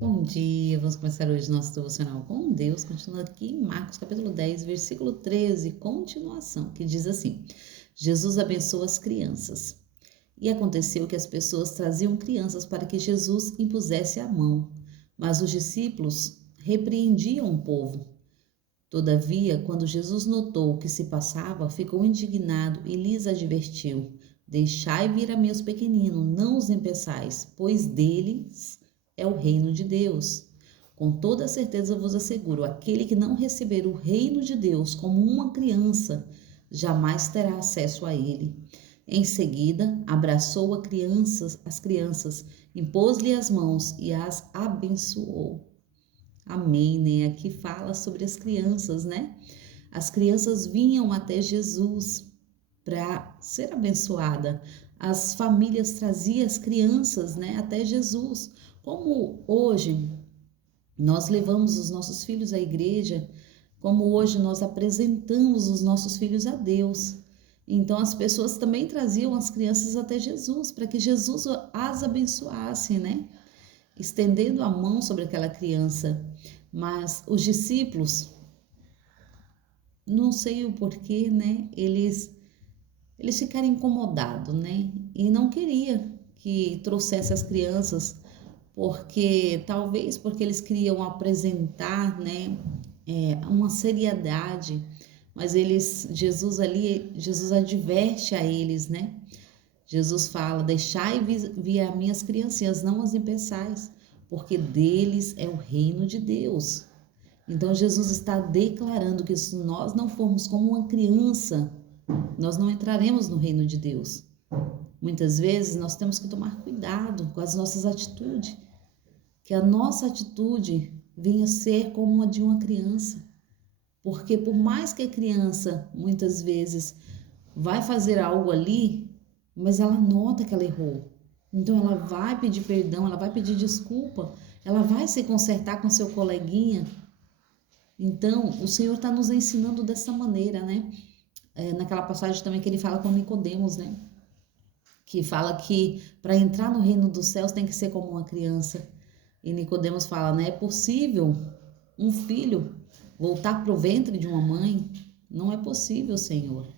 Bom dia, vamos começar hoje nosso devocional com Deus, continuando aqui em Marcos capítulo 10, versículo 13, continuação, que diz assim: Jesus abençoa as crianças. E aconteceu que as pessoas traziam crianças para que Jesus impusesse a mão, mas os discípulos repreendiam o povo. Todavia, quando Jesus notou o que se passava, ficou indignado e lhes advertiu: Deixai vir a mim os pequeninos, não os impeçais, pois deles é o reino de Deus. Com toda certeza vos asseguro, aquele que não receber o reino de Deus como uma criança, jamais terá acesso a ele. Em seguida, abraçou as crianças, impôs-lhe as mãos e as abençoou. Amém, né? Aqui fala sobre as crianças, né? As crianças vinham até Jesus para ser abençoada. As famílias traziam as crianças, né, até Jesus. Como hoje nós levamos os nossos filhos à igreja, como hoje nós apresentamos os nossos filhos a Deus. Então as pessoas também traziam as crianças até Jesus, para que Jesus as abençoasse, né? Estendendo a mão sobre aquela criança. Mas os discípulos, não sei o porquê, né? Eles ficaram incomodados, né? E não queria que trouxesse as crianças, porque talvez porque eles queriam apresentar, né, uma seriedade, mas Jesus adverte a eles, né? Jesus fala: Deixai vir a minhas criancinhas, não as impeçais, porque deles é o reino de Deus. Então Jesus está declarando que se nós não formos como uma criança, nós não entraremos no reino de Deus. Muitas vezes nós temos que tomar cuidado com as nossas atitudes, que a nossa atitude venha ser como a de uma criança. Porque por mais que a criança muitas vezes vai fazer algo ali, mas ela nota que ela errou. Então ela vai pedir perdão, ela vai pedir desculpa, ela vai se consertar com seu coleguinha. Então o Senhor está nos ensinando dessa maneira, né? Naquela passagem também que ele fala com Nicodemos, né? Que fala que para entrar no reino dos céus tem que ser como uma criança. E Nicodemos fala, né? É possível um filho voltar para o ventre de uma mãe? Não é possível, Senhor.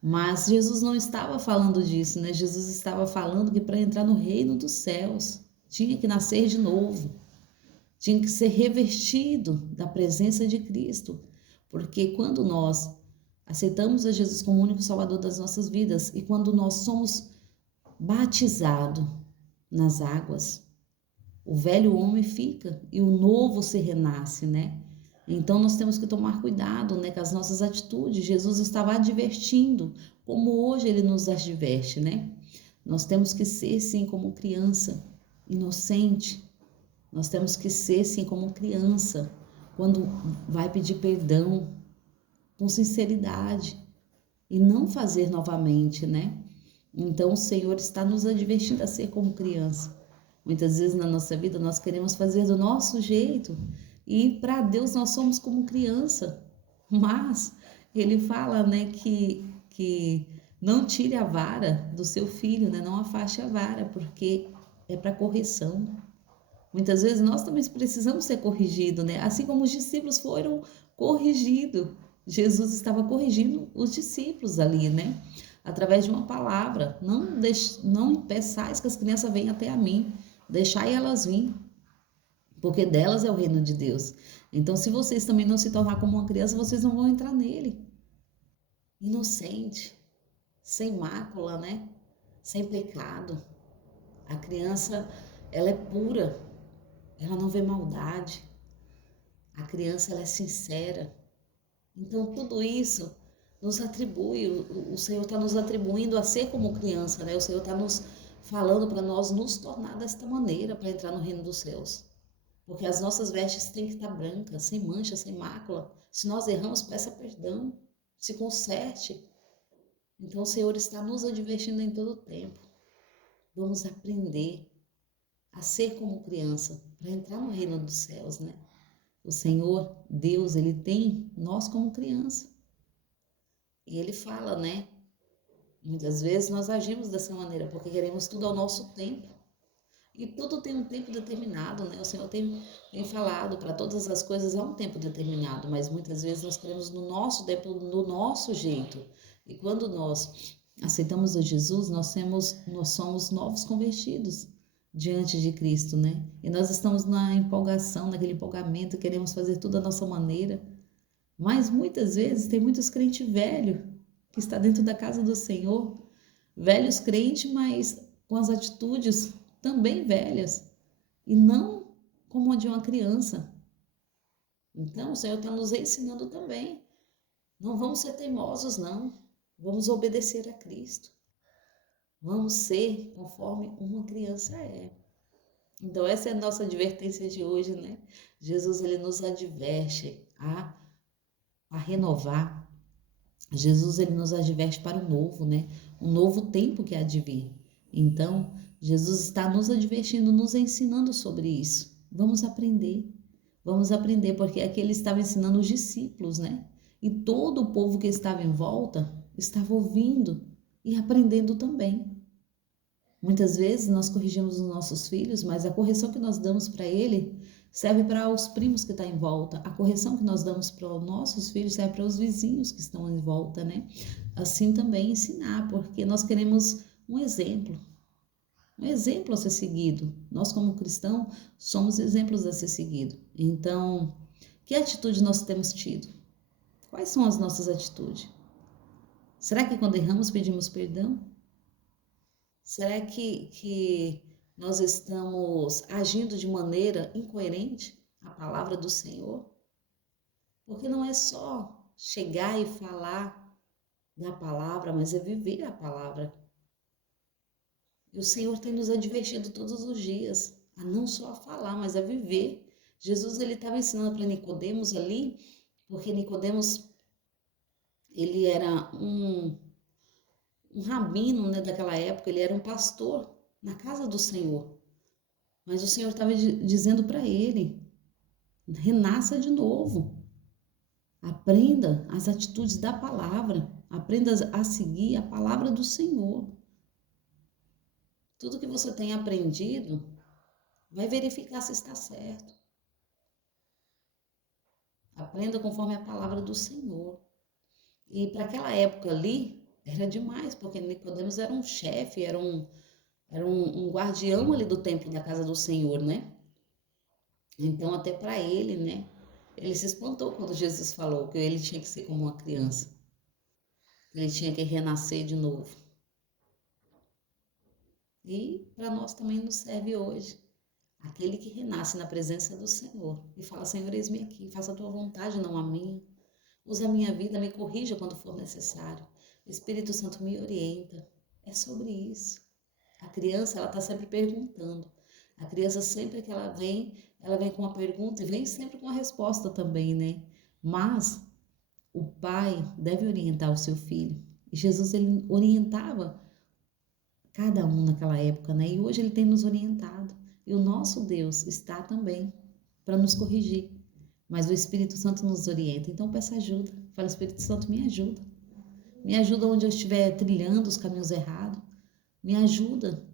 Mas Jesus não estava falando disso, né? Jesus estava falando que para entrar no reino dos céus tinha que nascer de novo, tinha que ser revestido da presença de Cristo. Porque quando nós aceitamos a Jesus como o único Salvador das nossas vidas e quando nós somos batizados nas águas, o velho homem fica e o novo se renasce, né? Então nós temos que tomar cuidado, né, com as nossas atitudes. Jesus estava advertindo, como hoje ele nos adverte, né? Nós temos que ser sim como criança, inocente. Nós temos que ser sim como criança, quando vai pedir perdão, com sinceridade e não fazer novamente, né? Então o Senhor está nos advertindo a ser como criança. Muitas vezes na nossa vida nós queremos fazer do nosso jeito e para Deus nós somos como criança. Mas ele fala, né, que não tire a vara do seu filho, né? Não afaste a vara, porque é para correção. Muitas vezes nós também precisamos ser corrigidos, né? Assim como os discípulos foram corrigidos. Jesus estava corrigindo os discípulos ali, né? Através de uma palavra. Não impeçais que as crianças venham até a mim. Deixai elas vir, porque delas é o reino de Deus. Então, se vocês também não se tornar como uma criança, vocês não vão entrar nele. Inocente, sem mácula, né? Sem pecado. A criança, ela é pura, ela não vê maldade. A criança, ela é sincera. Então, tudo isso nos atribui, o Senhor está nos atribuindo a ser como criança, né? O Senhor está nos falando para nós nos tornar desta maneira para entrar no reino dos céus. Porque as nossas vestes têm que estar brancas, sem mancha, sem mácula. Se nós erramos, peça perdão, se conserte. Então o Senhor está nos advertindo em todo o tempo. Vamos aprender a ser como criança para entrar no reino dos céus, né? O Senhor, Deus, Ele tem nós como criança. E Ele fala, né? Muitas vezes nós agimos dessa maneira porque queremos tudo ao nosso tempo. E tudo tem um tempo determinado, né? O Senhor tem falado para todas as coisas há um tempo determinado, mas muitas vezes nós queremos no nosso tempo, no nosso jeito. E quando nós aceitamos a Jesus, nós somos novos convertidos diante de Cristo, né? E nós estamos na empolgação, naquele empolgamento, queremos fazer tudo à nossa maneira. Mas muitas vezes tem muitos crentes velhos que está dentro da casa do Senhor, velhos crentes, mas com as atitudes também velhas e não como a de uma criança. Então, o Senhor está nos ensinando também. Não vamos ser teimosos, não. Vamos obedecer a Cristo. Vamos ser conforme uma criança é. Então, essa é a nossa advertência de hoje, né? Jesus, ele nos adverte a renovar. Jesus, ele nos adverte para o novo, né? Um novo tempo que há de vir. Então, Jesus está nos advertindo, nos ensinando sobre isso. Vamos aprender, porque aqui ele estava ensinando os discípulos, né? E todo o povo que estava em volta estava ouvindo e aprendendo também. Muitas vezes nós corrigimos os nossos filhos, mas a correção que nós damos para ele serve para os primos que estão em volta. A correção que nós damos para os nossos filhos serve para os vizinhos que estão em volta, né? Assim também ensinar, porque nós queremos um exemplo a ser seguido. Nós, como cristãos, somos exemplos a ser seguido. Então, que atitude nós temos tido? Quais são as nossas atitudes? Será que quando erramos pedimos perdão? Será que nós estamos agindo de maneira incoerente à palavra do Senhor? Porque não é só chegar e falar da palavra, mas é viver a palavra. E o Senhor tem nos advertido todos os dias a não só a falar, mas a viver. Jesus, ele estava ensinando para Nicodemos ali, porque Nicodemos, ele era um rabino, né, daquela época, ele era um pastor na casa do Senhor. Mas o Senhor estava dizendo para ele, renasça de novo. Aprenda as atitudes da palavra. Aprenda a seguir a palavra do Senhor. Tudo que você tem aprendido, vai verificar se está certo. Aprenda conforme a palavra do Senhor. E para aquela época ali, era demais, porque Nicodemos era um chefe, era um guardião ali do templo da casa do Senhor, né? Então, até para ele, né? Ele se espantou quando Jesus falou que ele tinha que ser como uma criança. Ele tinha que renascer de novo. E para nós também nos serve hoje. Aquele que renasce na presença do Senhor e fala, Senhor, eis-me aqui, faça a tua vontade, não a minha. Usa a minha vida, me corrija quando for necessário. O Espírito Santo me orienta. É sobre isso. A criança, ela está sempre perguntando. A criança, sempre que ela vem com uma pergunta e vem sempre com uma resposta também, né? Mas o pai deve orientar o seu filho. E Jesus, ele orientava cada um naquela época, né? E hoje ele tem nos orientado. E o nosso Deus está também para nos corrigir. Mas o Espírito Santo nos orienta. Então peça ajuda. Fala, Espírito Santo, me ajuda. Me ajuda onde eu estiver trilhando os caminhos errados. Me ajuda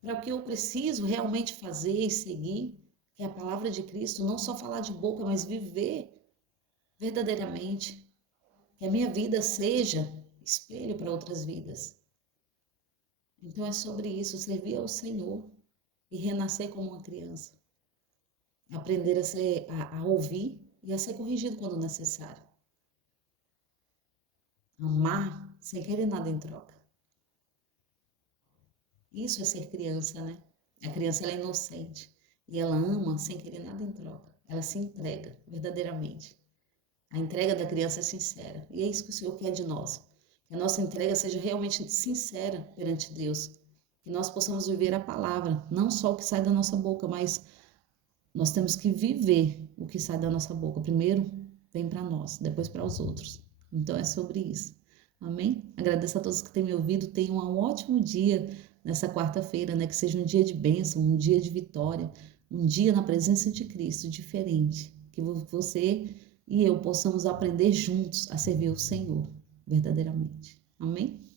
para o que eu preciso realmente fazer e seguir, que é a palavra de Cristo, não só falar de boca, mas viver verdadeiramente. Que a minha vida seja espelho para outras vidas. Então é sobre isso, servir ao Senhor e renascer como uma criança. Aprender a ouvir e a ser corrigido quando necessário. Amar sem querer nada em troca. Isso é ser criança, né? A criança, ela é inocente e ela ama sem querer nada em troca. Ela se entrega verdadeiramente. A entrega da criança é sincera e é isso que o Senhor quer de nós. Que a nossa entrega seja realmente sincera perante Deus. Que nós possamos viver a palavra, não só o que sai da nossa boca, mas nós temos que viver o que sai da nossa boca. Primeiro vem para nós, depois para os outros. Então é sobre isso. Amém? Agradeço a todos que têm me ouvido. Tenham um ótimo dia nessa quarta-feira, né? Que seja um dia de bênção, um dia de vitória, um dia na presença de Cristo, diferente. Que você e eu possamos aprender juntos a servir o Senhor, verdadeiramente. Amém?